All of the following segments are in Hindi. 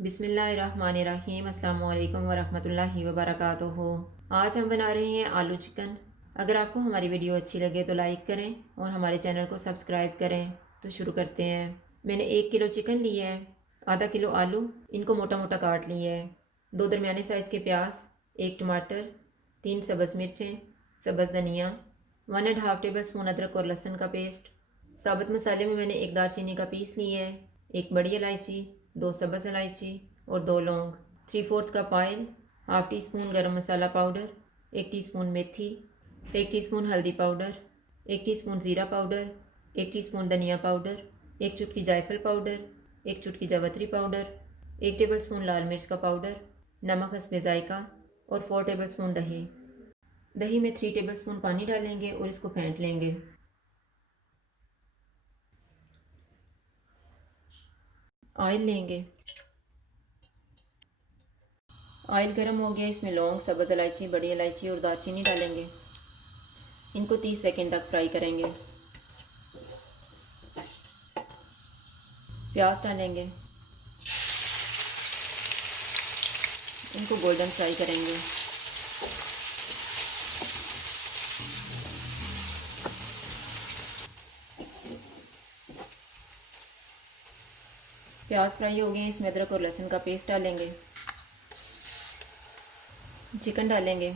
बिस्मिल्लाहिर्रहमानिर्रहीम। अस्सलाम वालेकुम वरहमतुल्लाहि वबरकातुहू। आज हम बना रहे हैं आलू चिकन। अगर आपको हमारी वीडियो अच्छी लगे तो लाइक करें और हमारे चैनल को सब्सक्राइब करें। तो शुरू करते हैं। मैंने 1 किलो चिकन लिया है, आधा किलो आलू, इनको मोटा मोटा काट लिया है, 2 दरमियाने साइज़ के प्याज, 1 टमाटर, 3 सब्ज़ मिर्चें, सब्ज़ धनिया, 1.5 टेबल स्पून अदरक और लहसुन का पेस्ट। साबुत मसाले में मैंने 1 दालचीनी का पीस लिया है, 1 बड़ी इलायची, 2 सब्ज़ इलायची और 2 लौंग, 3/4 cup oil, half tea spoon गरम मसाला पाउडर, 1 टीस्पून मेथी, 1 टीस्पून हल्दी पाउडर, 1 टीस्पून ज़ीरा पाउडर, 1 टीस्पून धनिया पाउडर, 1 चुटकी जायफल पाउडर, 1 चुटकी जावित्री पाउडर, 1 टेबल स्पून लाल मिर्च का पाउडर, नमक हस्बे ज़ायका और 4 टेबल स्पून दही। दही में 3 टेबल स्पून पानी डालेंगे और इसको फेंट लेंगे। ऑयल लेंगे, ऑयल गर्म हो गया, इसमें लौंग, सब्ज़ इलायची, बड़ी इलायची और दालचीनी डालेंगे। इनको 30 सेकंड तक फ्राई करेंगे। प्याज डालेंगे, इनको गोल्डन फ्राई करेंगे। प्याज फ्राई हो गए, इसमें अदरक और लहसुन का पेस्ट डालेंगे, चिकन डालेंगे।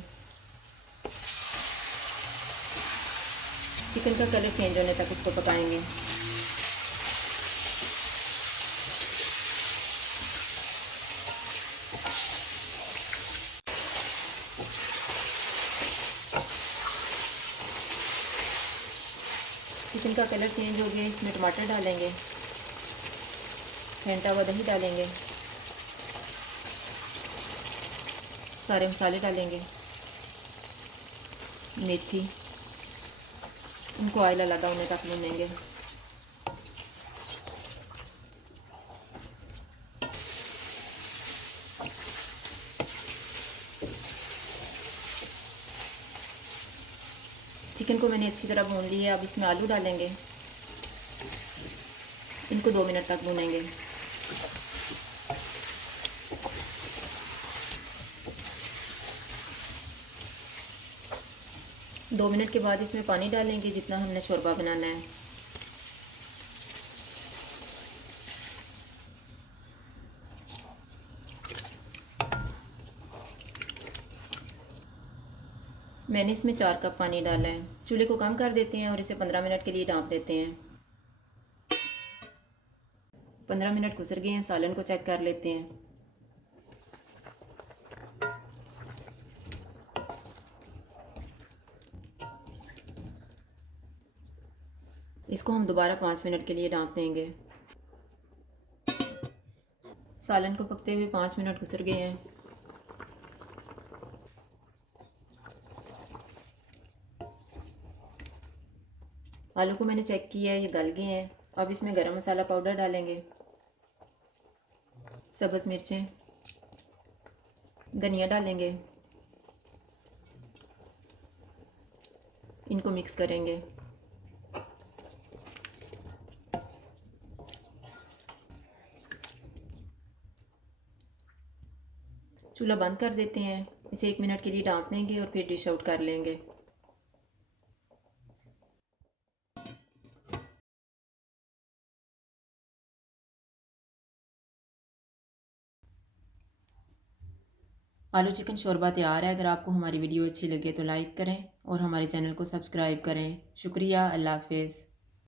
चिकन का कलर चेंज होने तक इसको पकाएंगे। चिकन का कलर चेंज हो गया, इसमें टमाटर डालेंगे, फेंटा हुआ दही डालेंगे, सारे मसाले डालेंगे, मेथी, इनको ऑयल अलग होने तक भूनेंगे। चिकन को मैंने अच्छी तरह भून लिया है। अब इसमें आलू डालेंगे, इनको 2 मिनट तक भूनेंगे। दो मिनट के बाद इसमें पानी डालेंगे जितना हमने शोरबा बनाना है। मैंने इसमें 4 कप पानी डाला है। चूल्हे को कम कर देते हैं और इसे 15 मिनट के लिए ढाँप देते हैं। 15 मिनट गुजर गए हैं, सालन को चेक कर लेते हैं। इसको हम दोबारा 5 मिनट के लिए ढाँप देंगे। सालन को पकते हुए 5 मिनट गुजर गए हैं। आलू को मैंने चेक किया है, ये गल गए हैं। अब इसमें गरम मसाला पाउडर डालेंगे, सब्ज़ मिर्चें, धनिया डालेंगे, इनको मिक्स करेंगे। चूल्हा बंद कर देते हैं, इसे 1 मिनट के लिए ढाँप देंगे और फिर डिश आउट कर लेंगे। आलू चिकन शोरबा तैयार है। अगर आपको हमारी वीडियो अच्छी लगे तो लाइक करें और हमारे चैनल को सब्सक्राइब करें। शुक्रिया। अल्लाह हाफ़िज़।